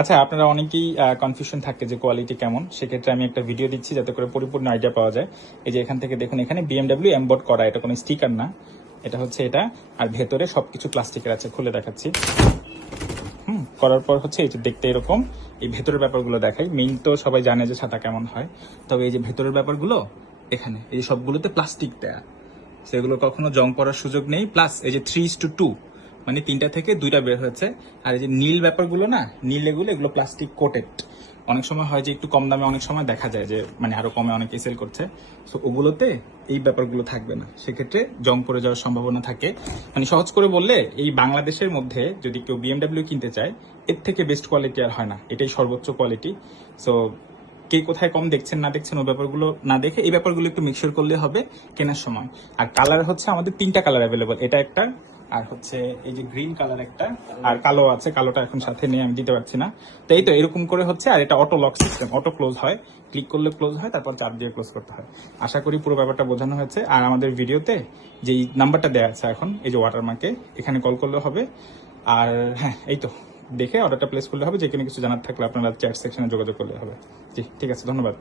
আচ্ছা, আপনারা অনেকেই কনফিউশন থাকে যে কোয়ালিটি কেমন। সেক্ষেত্রে আমি একটা ভিডিও দিচ্ছি যাতে করে পরিপূর্ণ আইডিয়া পাওয়া যায়। এই যে এখান থেকে দেখুন, এখানে বিএমডব্লিউ এমবোর্ড করা, এটা কোনো স্টিকার না, এটা হচ্ছে এটা। আর ভেতরে সবকিছু প্লাস্টিকের আছে, খুলে দেখাচ্ছি। করার পর হচ্ছে এই যে দেখতে এরকম। এই ভেতরের ব্যাপারগুলো দেখাই। মেইন তো সবাই জানে যে ছাতা কেমন হয়, তবে এই যে ভেতরের ব্যাপারগুলো এখানে এই যে সবগুলোতে প্লাস্টিক দেয়া, সেগুলো কখনো জং পড়ার সুযোগ নেই। প্লাস এই যে 3:2, মানে 3টা থেকে 2টা বের হয়েছে। আর এই যে নীল ব্যাপারগুলো না, নীল এগুলো প্লাস্টিক কোটেড। অনেক সময় হয় যে একটু কম দামে অনেক সময় দেখা যায় যে মানে আরো কমে অনেকে সেল করছে। সো ওগুলোতে এই ব্যাপারগুলো থাকবে না, সেক্ষেত্রে জং পড়ে যাওয়ার সম্ভাবনা থাকে। মানে সহজ করে বললে, এই বাংলাদেশের মধ্যে যদি কেউ বিএমডব্লিউ কিনতে চায়, এর থেকে বেস্ট কোয়ালিটি আর হয় না, এটাই সর্বোচ্চ কোয়ালিটি। সো কে কোথায় কম দেখছেন না দেখছেন ওই ব্যাপারগুলো না দেখে এই ব্যাপারগুলো একটু মিক্সচার করলে হবে কেনার সময়। আর কালার হচ্ছে আমাদের 3টা কালার অ্যাভেলেবল, এটা একটা, আর হচ্ছে এই যে গ্রিন কালার একটা, আর কালো আছে। কালোটা এখন সাথে নিয়ে আমি দিতে পারছি না। তো এই তো এরকম করে হচ্ছে। আর এটা auto lock system, auto close হয়, ক্লিক করলে ক্লোজ হয়, তারপর চাপ দিয়ে ক্লোজ করতে হয়। আশা করি পুরো ব্যাপারটা বোঝানো হয়েছে। আর আমাদের ভিডিওতে যেই নাম্বারটা দেওয়া আছে এখন, এই যে ওয়াটারমার্কে, এখানে কল করলে হবে। আর হ্যাঁ, এই তো দেখে অর্ডারটা প্লেস করলে হবে। যে কোনো কিছু জানার থাকলে আপনারা চ্যাট সেকশনে যোগাযোগ করলে হবে। জি, ঠিক আছে, ধন্যবাদ।